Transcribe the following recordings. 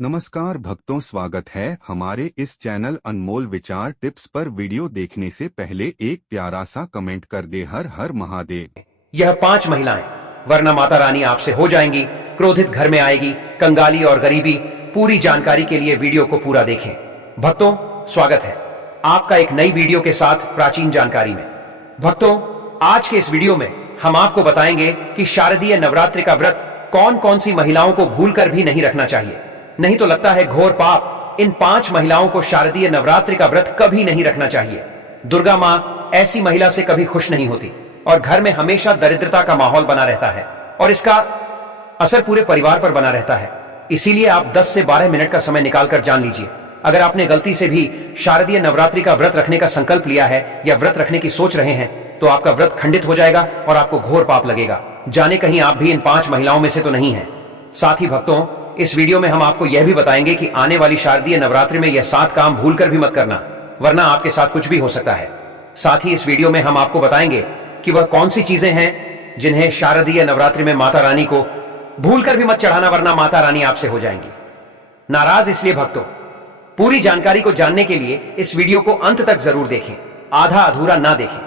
नमस्कार भक्तों, स्वागत है हमारे इस चैनल अनमोल विचार टिप्स पर। वीडियो देखने से पहले एक प्यारा सा कमेंट कर दे। हर हर महादेव। यह 5 महिलाएं, वरना माता रानी आपसे हो जाएंगी, क्रोधित घर में आएगी, कंगाली और गरीबी। पूरी जानकारी के लिए वीडियो को पूरा देखें। भक्तों, स्वागत है आपका एक नई वीडियो के साथ प्राचीन जानकारी में। भक्तों, आज के इस वीडियो में हम आपको बताएंगे कि शारदीय नवरात्रि का व्रत कौन कौन सी महिलाओं को भूलकर भी नहीं रखना चाहिए। नहीं तो लगता है घोर पाप। इन 5 महिलाओं को शारदीय नवरात्रि का व्रत कभी नहीं रखना चाहिए। दुर्गा मां ऐसी महिला से कभी खुश नहीं होती और घर में हमेशा दरिद्रता का माहौल बना रहता है और इसका असर पूरे परिवार पर बना रहता है। इसीलिए आप 10 से 12 मिनट का समय निकालकर जान लीजिए। अगर आपने गलती से भी शारदीय नवरात्रि का व्रत रखने का संकल्प लिया है या व्रत रखने की सोच रहे हैं तो आपका व्रत खंडित हो जाएगा और आपको घोर पाप लगेगा। जाने कहीं आप भी इन 5 महिलाओं में से तो नहीं हैं। साथ ही भक्तों, इस वीडियो में हम आपको यह भी बताएंगे कि आने वाली शारदीय नवरात्रि में यह 7 काम भूलकर भी मत करना, वरना आपके साथ कुछ भी हो सकता है। साथ ही इस वीडियो में हम आपको बताएंगे कि वह कौन सी चीजें हैं जिन्हें शारदीय नवरात्रि में माता रानी को भूलकर भी मत चढ़ाना, वरना माता रानी आपसे हो जाएंगी नाराज। इसलिए भक्तों, पूरी जानकारी को जानने के लिए इस वीडियो को अंत तक जरूर देखें, आधा अधूरा ना देखें।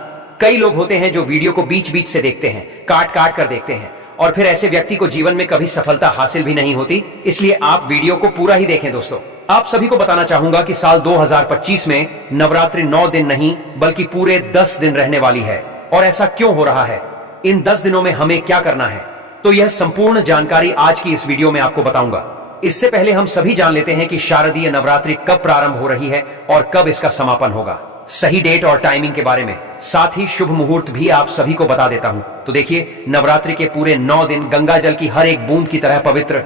कई लोग होते हैं जो वीडियो को बीच बीच से देखते हैं, काट काट कर देखते हैं, और फिर ऐसे व्यक्ति को जीवन में कभी सफलता हासिल भी नहीं होती। इसलिए आप वीडियो को पूरा ही देखें। दोस्तों, आप सभी को बताना चाहूंगा कि साल 2025 में नवरात्रि 9 दिन नहीं बल्कि पूरे 10 दिन रहने वाली है। और ऐसा क्यों हो रहा है, इन 10 दिनों में हमें क्या करना है, तो यह संपूर्ण जानकारी आज की इस वीडियो में आपको बताऊंगा। इससे पहले हम सभी जान लेते हैं कि शारदीय नवरात्रि कब प्रारंभ हो रही है और कब इसका समापन होगा। सही डेट और टाइमिंग के बारे में, साथ ही शुभ मुहूर्त भी आप सभी को बता देता हूं। तो देखिए, नवरात्रि के पूरे 9 दिन गंगा जल की हर एक बूंद की तरह पवित्र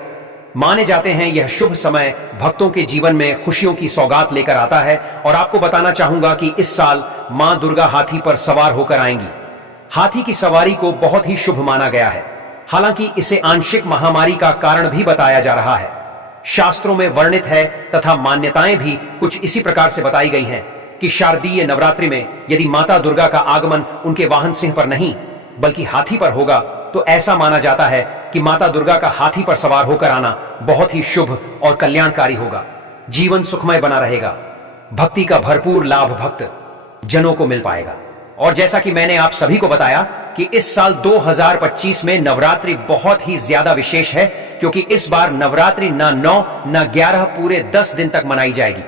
माने जाते हैं। यह शुभ समय भक्तों के जीवन में खुशियों की सौगात लेकर आता है। और आपको बताना चाहूंगा कि इस साल मां दुर्गा हाथी पर सवार होकर आएंगी। हाथी की सवारी को बहुत ही शुभ माना गया है। हालांकि इसे आंशिक महामारी का कारण भी बताया जा रहा है। शास्त्रों में वर्णित है तथा मान्यताएं भी कुछ इसी प्रकार से बताई गई हैं कि शारदीय नवरात्रि में यदि माता दुर्गा का आगमन उनके वाहन सिंह पर नहीं बल्कि हाथी पर होगा तो ऐसा माना जाता है कि माता दुर्गा का हाथी पर सवार होकर आना बहुत ही शुभ और कल्याणकारी होगा। जीवन सुखमय बना रहेगा। भक्ति का भरपूर लाभ भक्त जनों को मिल पाएगा। और जैसा कि मैंने आप सभी को बताया कि इस साल 2025 में नवरात्रि बहुत ही ज्यादा विशेष है, क्योंकि इस बार नवरात्रि न 9 न 11 पूरे 10 दिन तक मनाई जाएगी।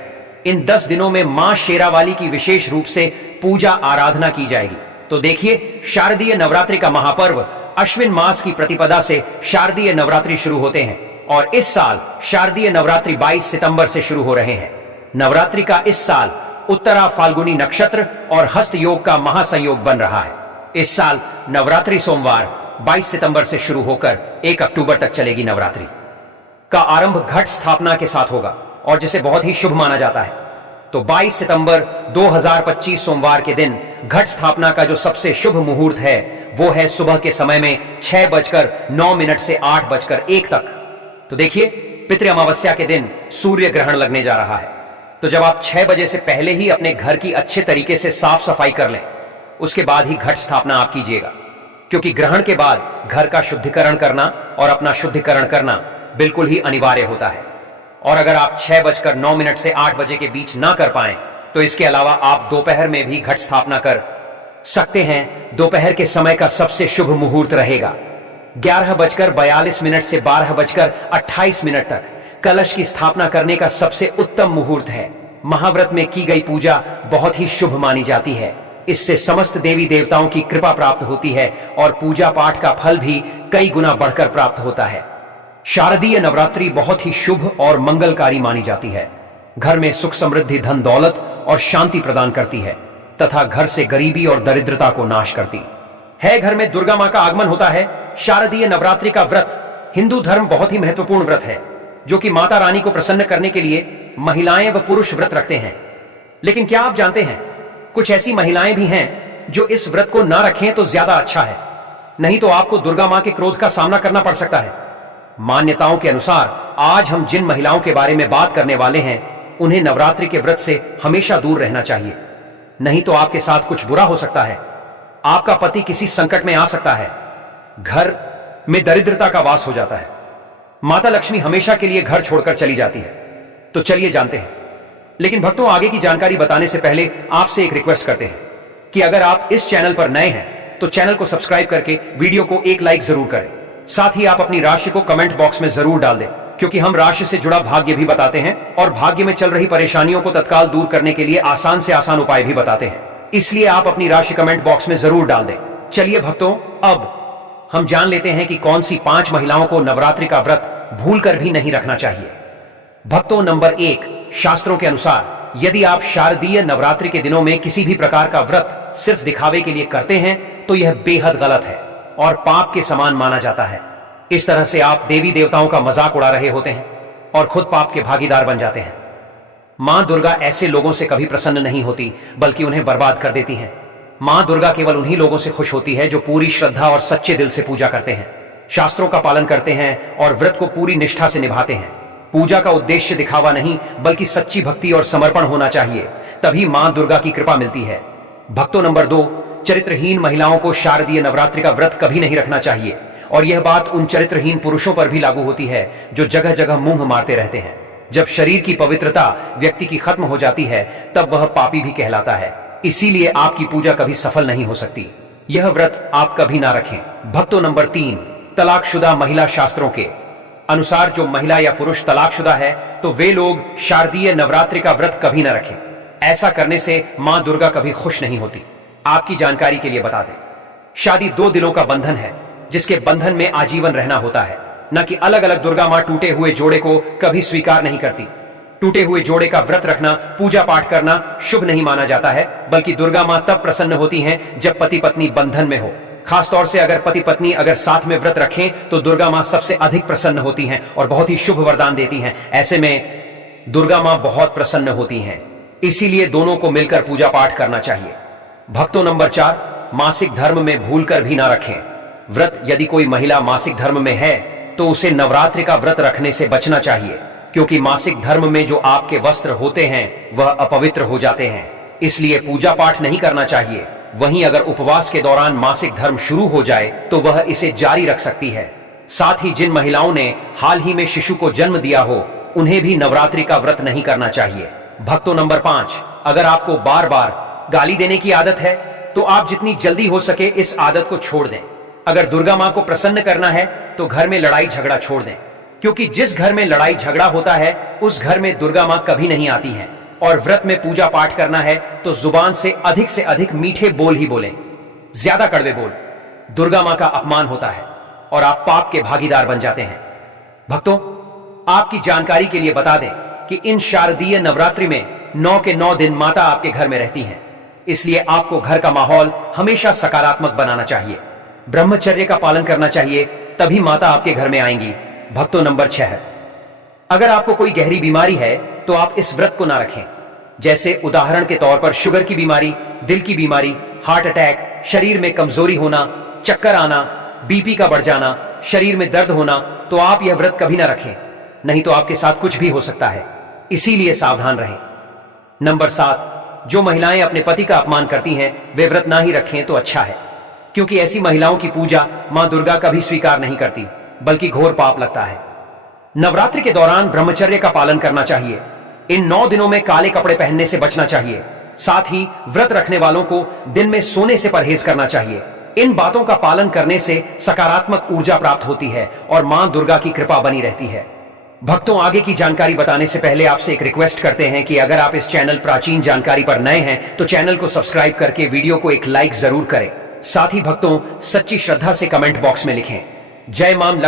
इन 10 दिनों में मां शेरावाली की विशेष रूप से पूजा आराधना की जाएगी। तो देखिए, शारदीय नवरात्रि का महापर्व अश्विन मास की प्रतिपदा से शारदीय नवरात्रि शुरू होते हैं और इस साल शारदीय नवरात्रि 22 सितंबर से शुरू हो रहे हैं। नवरात्रि का इस साल उत्तरा फाल्गुनी नक्षत्र और हस्त योग का महासंयोग बन रहा है। इस साल नवरात्रि सोमवार 22 सितंबर से शुरू होकर 1 अक्टूबर तक चलेगी। नवरात्रि का आरंभ घट स्थापना के साथ होगा और जिसे बहुत ही शुभ माना जाता है। तो 22 सितंबर 2025 सोमवार के दिन घट स्थापना का जो सबसे शुभ मुहूर्त है वो है सुबह के समय में 6:09 से 8:01 तक। तो देखिए, पितृ अमावस्या के दिन सूर्य ग्रहण लगने जा रहा है। तो जब आप 6 बजे से पहले ही अपने घर की अच्छे तरीके से साफ सफाई कर लें, उसके बाद ही घट स्थापना आप कीजिएगा, क्योंकि ग्रहण के बाद घर का शुद्धिकरण करना और अपना शुद्धिकरण करना बिल्कुल ही अनिवार्य होता है। और अगर आप 6:09 से 8 बजे के बीच ना कर पाएं तो इसके अलावा आप दोपहर में भी घट स्थापना कर सकते हैं। दोपहर के समय का सबसे शुभ मुहूर्त रहेगा 11:42 से 12:28 तक। कलश की स्थापना करने का सबसे उत्तम मुहूर्त है। महाव्रत में की गई पूजा बहुत ही शुभ मानी जाती है। इससे समस्त देवी देवताओं की कृपा प्राप्त होती है और पूजा पाठ का फल भी कई गुना बढ़कर प्राप्त होता है। शारदीय नवरात्रि बहुत ही शुभ और मंगलकारी मानी जाती है। घर में सुख समृद्धि, धन दौलत और शांति प्रदान करती है तथा घर से गरीबी और दरिद्रता को नाश करती है। घर में दुर्गा मां का आगमन होता है। शारदीय नवरात्रि का व्रत हिंदू धर्म बहुत ही महत्वपूर्ण व्रत है, जो कि माता रानी को प्रसन्न करने के लिए महिलाएं व पुरुष व्रत रखते हैं। लेकिन क्या आप जानते हैं, कुछ ऐसी महिलाएं भी हैं जो इस व्रत को ना रखें तो ज्यादा अच्छा है, नहीं तो आपको दुर्गा मां के क्रोध का सामना करना पड़ सकता है। मान्यताओं के अनुसार आज हम जिन महिलाओं के बारे में बात करने वाले हैं उन्हें नवरात्रि के व्रत से हमेशा दूर रहना चाहिए, नहीं तो आपके साथ कुछ बुरा हो सकता है। आपका पति किसी संकट में आ सकता है, घर में दरिद्रता का वास हो जाता है, माता लक्ष्मी हमेशा के लिए घर छोड़कर चली जाती है। तो चलिए जानते हैं। लेकिन भक्तों, आगे की जानकारी बताने से पहले आपसे एक रिक्वेस्ट करते हैं कि अगर आप इस चैनल पर नए हैं तो चैनल को सब्सक्राइब करके वीडियो को एक लाइक जरूर करें। साथ ही आप अपनी राशि को कमेंट बॉक्स में जरूर डाल दें, क्योंकि हम राशि से जुड़ा भाग्य भी बताते हैं और भाग्य में चल रही परेशानियों को तत्काल दूर करने के लिए आसान से आसान उपाय भी बताते हैं। इसलिए आप अपनी राशि कमेंट बॉक्स में जरूर डाल दें। चलिए भक्तों, अब हम जान लेते हैं कि कौन सी 5 महिलाओं को नवरात्रि का व्रत भूलकर भी नहीं रखना चाहिए। भक्तों, नंबर 1, शास्त्रों के अनुसार यदि आप शारदीय नवरात्रि के दिनों में किसी भी प्रकार का व्रत सिर्फ दिखावे के लिए करते हैं तो यह बेहद गलत है और पाप के समान माना जाता है। इस तरह से आप देवी देवताओं का मजाक उड़ा रहे होते हैं और खुद पाप के भागीदार बन जाते हैं। मां दुर्गा ऐसे लोगों से कभी प्रसन्न नहीं होती, बल्कि उन्हें बर्बाद कर देती हैं। मां दुर्गा केवल उन्हीं लोगों से खुश होती है जो पूरी श्रद्धा और सच्चे दिल से पूजा करते हैं, शास्त्रों का पालन करते हैं और व्रत को पूरी निष्ठा से निभाते हैं। पूजा का उद्देश्य दिखावा नहीं, बल्कि सच्ची भक्ति और समर्पण होना चाहिए, तभी मां दुर्गा की कृपा मिलती है। भक्तों, नंबर 2, चरित्रहीन महिलाओं को शारदीय नवरात्रि का व्रत कभी नहीं रखना चाहिए। और यह बात उन चरित्रहीन पुरुषों पर भी लागू होती है जो जगह जगह मुंह मारते रहते हैं। जब शरीर की पवित्रता व्यक्ति की खत्म हो जाती है तब वह पापी भी कहलाता है। इसीलिए आपकी पूजा कभी सफल नहीं हो सकती। यह व्रत आप कभी ना रखें। भक्तों, नंबर 3, तलाकशुदा महिला। शास्त्रों के अनुसार जो महिला या पुरुष तलाकशुदा है तो वे लोग शारदीय नवरात्रि का व्रत कभी ना रखें। ऐसा करने से मां दुर्गा कभी खुश नहीं होती। आपकी जानकारी के लिए बता दें, शादी 2 दिनों का बंधन है जिसके बंधन में आजीवन रहना होता है, न कि अलग अलग। दुर्गा मां टूटे हुए जोड़े को कभी स्वीकार नहीं करती। टूटे हुए जोड़े का व्रत रखना, पूजा पाठ करना शुभ नहीं माना जाता है, बल्कि दुर्गा मां तब प्रसन्न होती हैं जब पति पत्नी बंधन में हो। खासतौर से अगर पति पत्नी अगर साथ में व्रत रखें तो दुर्गा मां सबसे अधिक प्रसन्न होती हैं और बहुत ही शुभ वरदान देती हैं। ऐसे में दुर्गा मां बहुत प्रसन्न होती हैं, इसीलिए दोनों को मिलकर पूजा पाठ करना चाहिए। भक्तों, नंबर 4, मासिक धर्म में भूलकर भी ना रखें व्रत। यदि कोई महिला मासिक धर्म में है तो उसे नवरात्रि का व्रत रखने से बचना चाहिए, क्योंकि मासिक धर्म में जो आपके वस्त्र होते हैं वह अपवित्र हो जाते हैं, इसलिए पूजा पाठ नहीं करना चाहिए। वहीं अगर उपवास के दौरान मासिक धर्म शुरू हो जाए तो वह इसे जारी रख सकती है। साथ ही जिन महिलाओं ने हाल ही में शिशु को जन्म दिया हो उन्हें भी नवरात्रि का व्रत नहीं करना चाहिए। भक्तों, नंबर 5, अगर आपको बार बार गाली देने की आदत है तो आप जितनी जल्दी हो सके इस आदत को छोड़ दें। अगर दुर्गा मां को प्रसन्न करना है तो घर में लड़ाई झगड़ा छोड़ दें, क्योंकि जिस घर में लड़ाई झगड़ा होता है उस घर में दुर्गा मां कभी नहीं आती हैं। और व्रत में पूजा पाठ करना है तो जुबान से अधिक मीठे बोल ही बोलें, ज्यादा कड़वे बोल। दुर्गा मां का अपमान होता है और आप पाप के भागीदार बन जाते हैं। भक्तों, आपकी जानकारी के लिए बता दें कि इन शारदीय नवरात्रि में 9 के 9 दिन माता आपके घर में रहती हैं, इसलिए आपको घर का माहौल हमेशा सकारात्मक बनाना चाहिए। ब्रह्मचर्य का पालन करना चाहिए, तभी माता आपके घर में आएंगी। भक्तों, नंबर 6, अगर आपको कोई गहरी बीमारी है तो आप इस व्रत को ना रखें। जैसे उदाहरण के तौर पर शुगर की बीमारी, दिल की बीमारी, हार्ट अटैक, शरीर में कमजोरी होना, चक्कर आना, बीपी का बढ़ जाना, शरीर में दर्द होना, तो आप यह व्रत कभी ना रखें, नहीं तो आपके साथ कुछ भी हो सकता है। इसीलिए सावधान रहें। नंबर 7, जो महिलाएं अपने पति का अपमान करती हैं वे व्रत ना ही रखें तो अच्छा है, क्योंकि ऐसी महिलाओं की पूजा मां दुर्गा कभी स्वीकार नहीं करती, बल्कि घोर पाप लगता है। नवरात्रि के दौरान ब्रह्मचर्य का पालन करना चाहिए। इन 9 दिनों में काले कपड़े पहनने से बचना चाहिए। साथ ही व्रत रखने वालों को दिन में सोने से परहेज करना चाहिए। इन बातों का पालन करने से सकारात्मक ऊर्जा प्राप्त होती है और मां दुर्गा की कृपा बनी रहती है। भक्तों, आगे की जानकारी बताने से पहले आपसे एक रिक्वेस्ट करते हैं कि अगर आप इस चैनल प्राचीन जानकारी पर नए हैं तो चैनल को सब्सक्राइब करके वीडियो को एक लाइक जरूर करें। साथ ही भक्तों, सच्ची श्रद्धा से कमेंट बॉक्स में लिखें, जय माम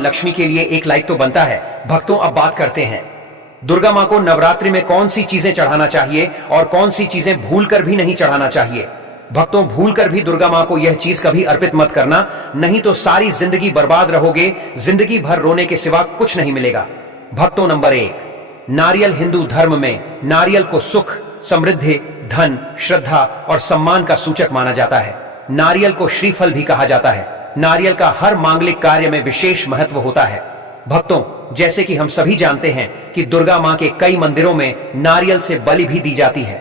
लक्ष्मी के लिए एक लाइक तो बनता है। भक्तों, अब बात करते हैं दुर्गा मां को नवरात्रि में कौन सी चीजें चढ़ाना चाहिए और कौन सी चीजें भूलकर भी नहीं चढ़ाना चाहिए। भक्तों, भूलकर भी दुर्गा मां को यह चीज कभी अर्पित मत करना, नहीं तो सारी जिंदगी बर्बाद रहोगे, जिंदगी भर रोने के सिवा कुछ नहीं मिलेगा। भक्तों, नंबर 1, नारियल। हिंदू धर्म में नारियल को सुख, समृद्धि, धन, श्रद्धा और सम्मान का सूचक माना जाता है। नारियल को श्रीफल भी कहा जाता है। नारियल का हर मांगलिक कार्य में विशेष महत्व होता है। भक्तों, जैसे कि हम सभी जानते हैं कि दुर्गा मां के कई मंदिरों में नारियल से बलि भी दी जाती है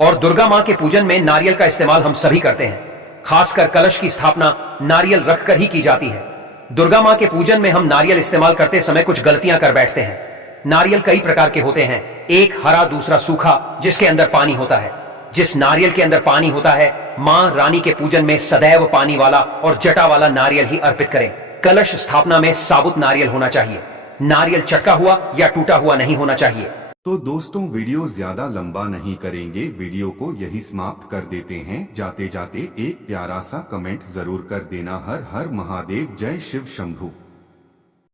और दुर्गा मां के पूजन में नारियल का इस्तेमाल हम सभी करते हैं। खासकर कलश की स्थापना नारियल रखकर ही की जाती है। दुर्गा मां के पूजन में हम नारियल इस्तेमाल करते समय कुछ गलतियां कर बैठते हैं। नारियल कई प्रकार के होते हैं, एक हरा दूसरा सूखा, जिसके अंदर पानी होता है। जिस नारियल के अंदर पानी होता है, मां रानी के पूजन में सदैव पानी वाला और जटा वाला नारियल ही अर्पित करें। कलश स्थापना में साबुत नारियल होना चाहिए, नारियल चटका हुआ या टूटा हुआ नहीं होना चाहिए। तो दोस्तों वीडियो ज्यादा लंबा नहीं करेंगे, वीडियो को यही समाप्त कर देते हैं। जाते जाते एक प्यारा सा कमेंट जरूर कर देना। हर हर महादेव, जय शिव शंभू।